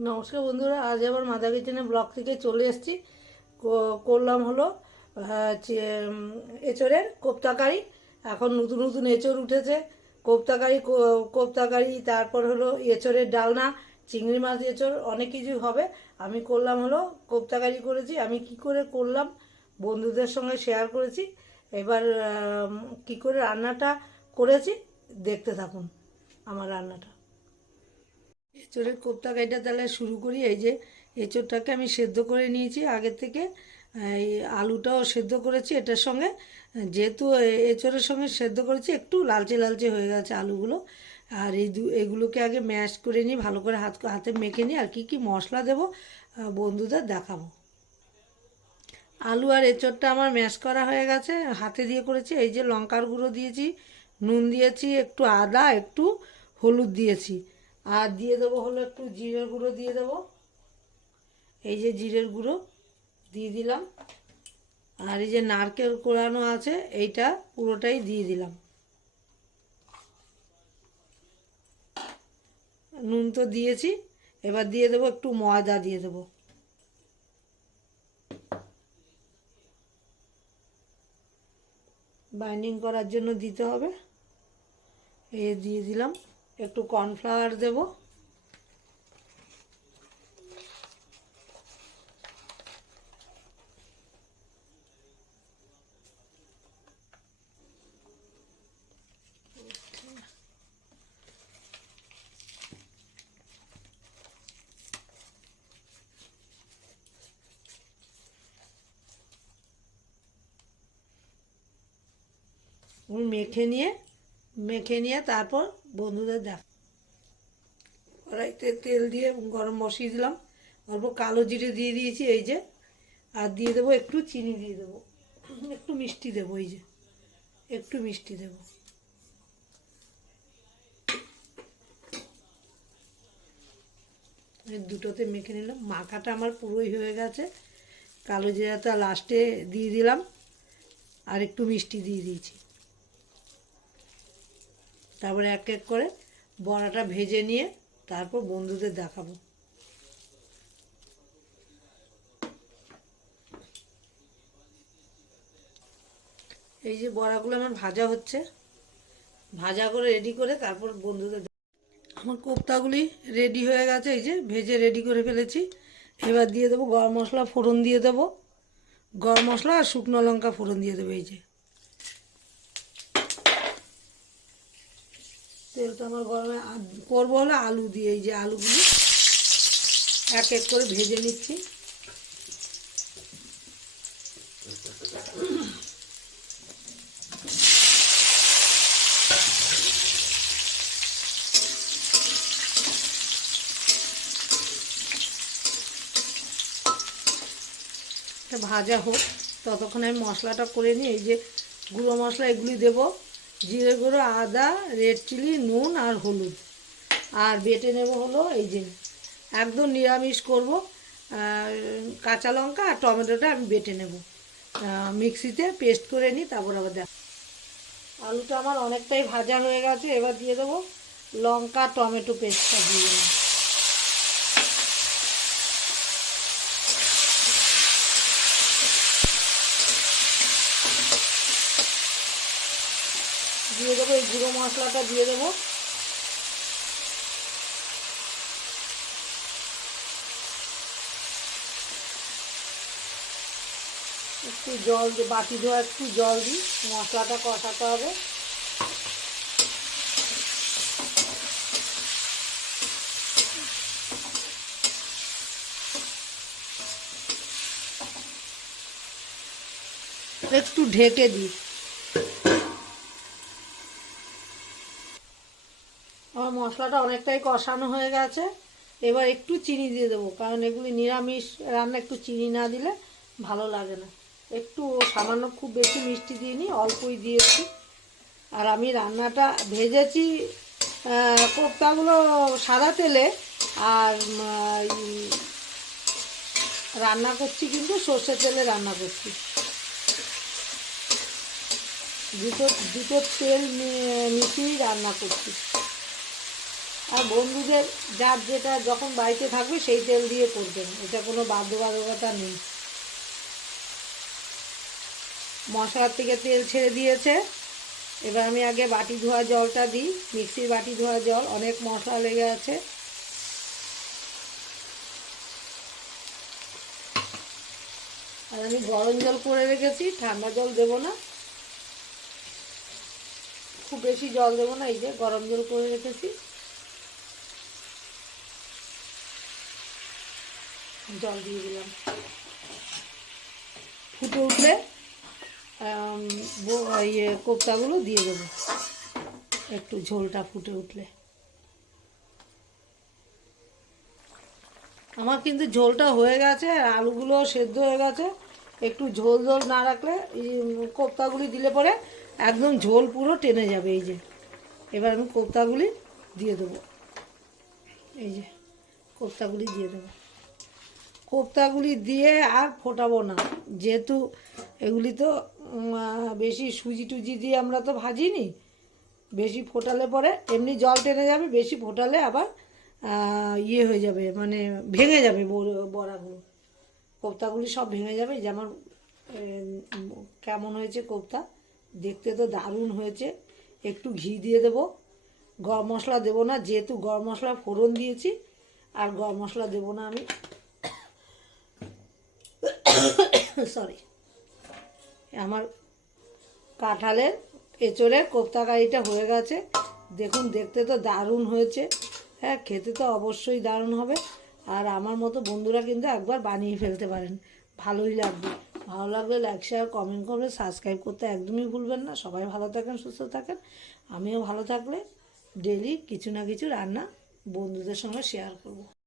নমস্কার বন্ধুরা, আজ আবার মাদা কিচেনে ব্লগ থেকে চলে এসেছি। করলাম হলো চে- এঁচড়ের কোপ্তাকারি এখন নতুন নতুন এঁচড় উঠেছে। কোপ্তাকারি কোপ্তাকারি তারপর হলো এঁচড়ের ডালনা, চিংড়ি মাছ এঁচড়, অনেক কিছু হবে। আমি করলাম হলো কোপ্তাকারি করেছি। আমি কি করে করলাম বন্ধুদের সঙ্গে শেয়ার করেছি। এবার কি করে রান্নাটা করেছি, দেখতে থাকুন আমার রান্নাটা। এঁচড়ের কোপ্তা কাইটা তাহলে শুরু করি। এই যে এঁচড়টাকে আমি সেদ্ধ করে নিয়েছি আগের থেকে। এই আলুটাও সেদ্ধ করেছি এটার সঙ্গে। যেহেতু এঁচড়ের সঙ্গে সেদ্ধ করেছি, একটু লালচে লালচে হয়ে গেছে আলুগুলো। আর এই দু এগুলোকে আগে ম্যাশ করে নিই ভালো করে হাত হাতে মেখে নিই আর কি কি মশলা দেবো বন্ধুদের দেখাবো। আলু আর এঁচড়টা আমার ম্যাশ করা হয়ে গেছে। হাতে দিয়ে করেছি, এই যে লঙ্কার গুঁড়ো দিয়েছি, নুন দিয়েছি, একটু আদা, একটু হলুদ দিয়েছি। আর দিয়ে দেবো হলো একটু জিরের গুঁড়ো দিয়ে দেবো। এই যে জিরের গুঁড়ো দিয়ে দিলাম। আর এই যে নারকেল কোড়ানো আছে, এইটা পুরোটাই দিয়ে দিলাম। নুন তো দিয়েছি, এবার দিয়ে দেবো একটু ময়দা দিয়ে দেবো। বাইন্ডিং করার জন্য দিতে হবে। এ দিয়ে দিলাম। একটু কর্নফ্লাওয়ার দেব। মেখে নিয়ে মেখে নিয়ে তারপর বন্ধুদের দেখ। কড়াইতে তেল দিয়ে গরম বসিয়ে দিলাম। অল্প কালো জিরে দিয়ে দিয়েছি, এই যে। আর দিয়ে দেবো একটু চিনি দিয়ে দেবো। একটু মিষ্টি দেবো, এই যে। একটু মিষ্টি দেবো। দুটোতে মেখে নিলাম। মাখাটা আমার পুরোই হয়ে গেছে। কালো জিরাটা লাস্টে দিয়ে দিলাম। আর একটু মিষ্টি দিয়ে দিয়েছি। তারপরে এক এক করে বড়াটা ভেজে নিয়ে তারপর বন্ধুদের দেখাবো। এই যে বড়াগুলো আমার ভাজা হচ্ছে, ভাজা করে রেডি করে তারপর বন্ধুদের আমার কোপ্তাগুলি রেডি হয়ে গেছে, এই যে ভেজে রেডি করে ফেলেছি। এবার দিয়ে দেবো গরম মশলা ফোড়ন দিয়ে দেবো। গরম মশলা আর শুকনো লঙ্কা ফোড়ন দিয়ে দেবো, এই যে। তেলটা আমার গরমে করব হলো আলু দিয়ে, এই যে আলুগুলি এক এক করে ভেজে নিচ্ছি। ভাজা হোক, ততক্ষণ আমি মশলাটা করে নিই এই যে গুঁড়ো মশলা এগুলি দেব। জিরে গুঁড়ো, আদা, রেড চিলি, নুন আর হলুদ। আর বেটে নেব হলো এই যে একদম নিরামিষ করব। কাঁচা লঙ্কা আর টমেটোটা আমি বেটে নেব। মিক্সিতে পেস্ট করে নিই, তারপর আবার দেখ। আলুটা আমার অনেকটাই ভাজা হয়ে গেছে, এবার দিয়ে দেবো লঙ্কা, টমেটো পেস্টটা দিয়ে দিলাম দিয়ে দেবো, এই গুঁড়ো মশলাটা দিয়ে দেবো। একটু জল বাটি ধোয়া একটু জল দিই, মশলাটা কষাতে হবে। একটু ঢেকে দিই। মশলাটা অনেকটাই কষানো হয়ে গেছে। এবার একটু চিনি দিয়ে দেবো, কারণ এগুলি নিরামিষ, রান্না একটু চিনি না দিলে ভালো লাগে না। একটু সামান্য খুব বেশি মিষ্টি দিইনি অল্পই দিয়েছি। আর আমি রান্নাটা ভেজেছি কোপ্তাগুলো সাদা তেলে, আর রান্না করছি কিন্তু সর্ষের তেলে রান্না করছি। দুটো দুটো তেল মিশিয়েই রান্না করছি। আর বন্ধুদের, যার যেটা যখন বাড়িতে থাকবে সেই তেল দিয়ে করবেন। এটা কোনো বাধ্যবাধকতা নেই। মশলার থেকে তেল ছেড়ে দিয়েছে। এবার আমি আগে বাটি ধোয়া জলটা দিই। মিক্সির বাটি ধোয়া জল, অনেক মশলা লেগে আছে। আর আমি গরম জল করে রেখেছি, ঠান্ডা জল দেবো না। খুব বেশি জল দেবো না, এই যে গরম জল করে রেখেছি। জল দিয়ে দিলাম। ফুটে উঠলে ইয়ে কোপ্তাগুলো দিয়ে দেবো। একটু ঝোলটা ফুটে উঠলে। আমার কিন্তু ঝোলটা হয়ে গেছে আলুগুলো সেদ্ধ হয়ে গেছে। একটু ঝোল ঝোল না রাখলে কোপ্তাগুলি দিলে পরে একদম ঝোল পুরো টেনে যাবে এই যে। এবার আমি কোপ্তাগুলি দিয়ে দেবো। এই যে, কোপ্তাগুলি দিয়ে দেবো। কোপ্তাগুলি দিয়ে আর ফোটাবো না। যেহেতু এগুলি তো বেশি সুজি টুজি দিয়ে আমরা তো ভাজিনি, বেশি ফোটালে পরে এমনি জল টেনে যাবে, বেশি ফোটালে আবার ইয়ে হয়ে যাবে মানে ভেঙে যাবে বড়- বড়াগুলো। কোপ্তাগুলি সব ভেঙে যাবে যেমন কেমন হয়েছে কোপ্তা, দেখতে তো দারুণ হয়েছে। একটু ঘি দিয়ে দেবো, গরম মশলা দেবো না, যেহেতু গরম মশলা ফোড়ন দিয়েছি, আর গরম মশলা দেবো না আমি। সরি, আমার কাঁঠালের এঁচড়ের কোপ্তা কারিটা হয়ে গেছে। দেখুন, দেখতে তো দারুণ হয়েছে। হ্যাঁ খেতে তো অবশ্যই দারুণ হবে। আর আমার মতো বন্ধুরা কিন্তু একবার বানিয়ে ফেলতে পারেন। ভালোই লাগবে। ভালো লাগলে লাইক শেয়ার কমেন্ট করবে। সাবস্ক্রাইব করতে একদমই ভুলবেন না। সবাই ভালো থাকেন, সুস্থ থাকেন। আমিও ভালো থাকলে ডেলি কিছু না কিছু রান্না বন্ধুদের সঙ্গে শেয়ার করব।